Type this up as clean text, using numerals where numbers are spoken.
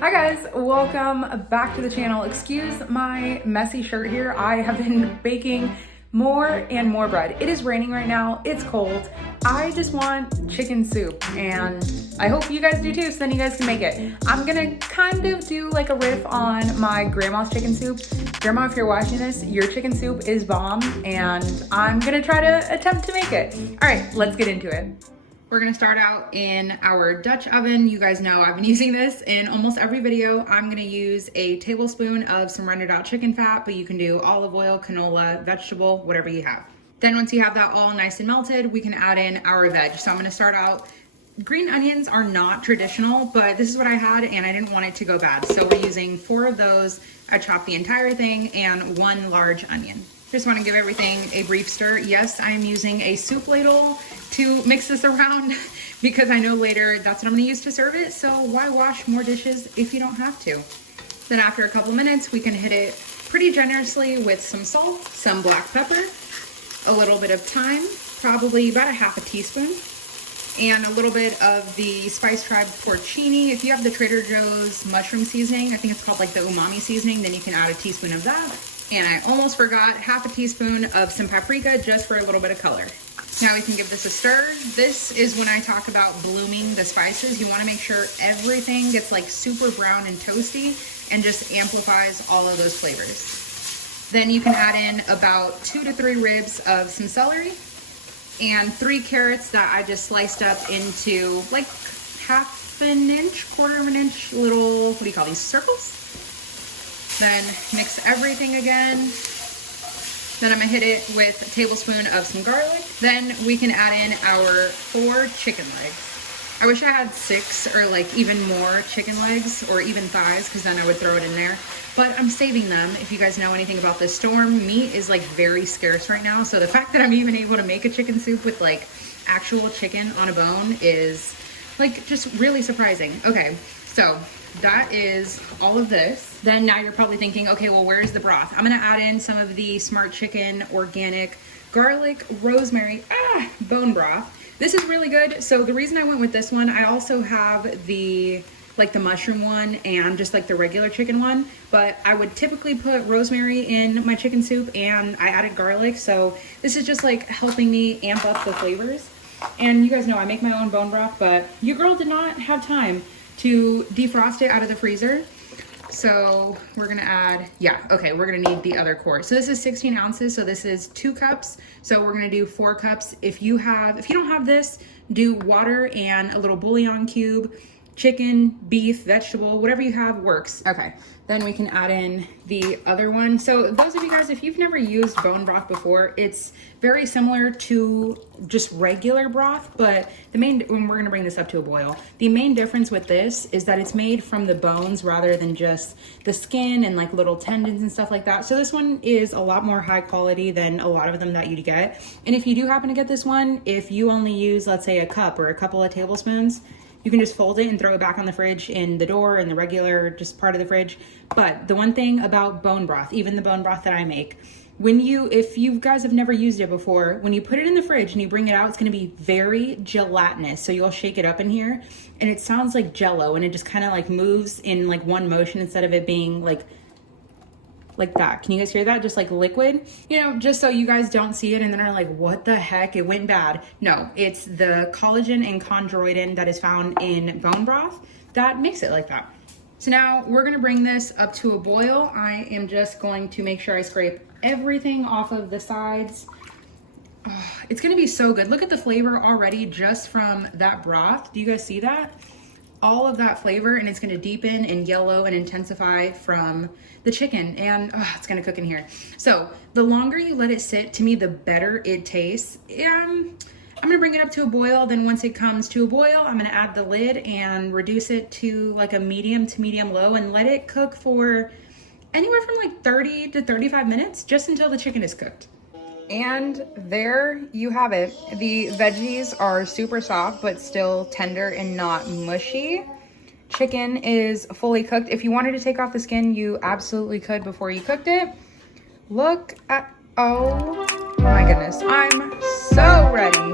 Hi guys, welcome back to the channel. Excuse my messy shirt here. I have been baking more and more bread. It is raining right now, it's cold. I just want chicken soup and I hope you guys do too, so then you guys can make it. I'm gonna kind of do like a riff on my grandma's chicken soup. Grandma, if you're watching this, your chicken soup is bomb and I'm gonna try to attempt to make it. All right, let's get into it. We're gonna start out in our Dutch oven. You guys know I've been using this in almost every video. I'm gonna use a tablespoon of some rendered out chicken fat, but you can do olive oil, canola, vegetable, whatever you have. Then once you have that all nice and melted, we can add in our veg. So I'm gonna start out, green onions are not traditional, but this is what I had and I didn't want it to go bad. So we're using 4 of those. I chopped the entire thing and 1 large onion. Just want to give everything a brief stir. Yes, I am using a soup ladle to mix this around because I know later that's what I'm going to use to serve it. So why wash more dishes if you don't have to? Then after a couple minutes, we can hit it pretty generously with some salt, some black pepper, a little bit of thyme, probably about a half a teaspoon, and a little bit of the Spice Tribe porcini. If you have the Trader Joe's mushroom seasoning, I think it's called like the umami seasoning, then you can add a teaspoon of that. And I almost forgot half a teaspoon of some paprika just for a little bit of color. Now we can give this a stir. This is when I talk about blooming the spices. You want to make sure everything gets like super brown and toasty and just amplifies all of those flavors. Then you can add in about 2 to 3 ribs of some celery and 3 carrots that I just sliced up into like half an inch, quarter of an inch little, what do you call these, circles? Then mix everything again. Then I'm gonna hit it with a tablespoon of some garlic. Then we can add in our 4 chicken legs. I wish I had 6 or like even more chicken legs or even thighs, because then I would throw it in there. But I'm saving them. If you guys know anything about this storm, meat is like very scarce right now. So the fact that I'm even able to make a chicken soup with like actual chicken on a bone is like just really surprising. Okay, so that is all of this. Then now you're probably thinking, okay, well, where's the broth? I'm gonna add in some of the Smart Chicken organic garlic, rosemary, bone broth. This is really good. So the reason I went with this one, I also have the mushroom one and just like the regular chicken one, but I would typically put rosemary in my chicken soup and I added garlic. So this is just like helping me amp up the flavors. And you guys know I make my own bone broth, but your girl did not have time to defrost it out of the freezer. So we're gonna add, we're gonna need the other quart. So this is 16 ounces, so this is 2 cups. So we're gonna do 4 cups. If you don't have this, do water and a little bouillon cube, chicken, beef, vegetable, whatever you have works. Okay, then we can add in the other one. So those of you guys, if you've never used bone broth before, it's very similar to just regular broth, but we're gonna bring this up to a boil. The main difference with this is that it's made from the bones rather than just the skin and like little tendons and stuff like that. So this one is a lot more high quality than a lot of them that you get. And if you do happen to get this one, if you only use, let's say, a cup or a couple of tablespoons, you can just fold it and throw it back on the fridge in the door, in the regular just part of the fridge. But the one thing about bone broth, even the bone broth that I make, if you guys have never used it before, when you put it in the fridge and you bring it out, it's gonna be very gelatinous. So you'll shake it up in here and it sounds like Jello and it just kind of like moves in like one motion instead of it being like that. Can you guys hear that? Just like liquid, you know, just so you guys don't see it and then are like, what the heck? It went bad. No, it's the collagen and chondroitin that is found in bone broth that makes it like that. So now we're gonna bring this up to a boil. I am just going to make sure I scrape everything off of the sides. Oh, it's gonna be so good. Look at the flavor already just from that broth. Do you guys see that? All of that flavor, and it's gonna deepen and yellow and intensify from the chicken, and it's gonna cook in here. So the longer you let it sit, to me, the better it tastes. I'm gonna bring it up to a boil. Then once it comes to a boil, I'm gonna add the lid and reduce it to like a medium to medium low and let it cook for anywhere from like 30 to 35 minutes, just until the chicken is cooked. And there you have it. The veggies are super soft, but still tender and not mushy. Chicken is fully cooked. If you wanted to take off the skin, you absolutely could before you cooked it. Look at, oh my goodness. I'm so ready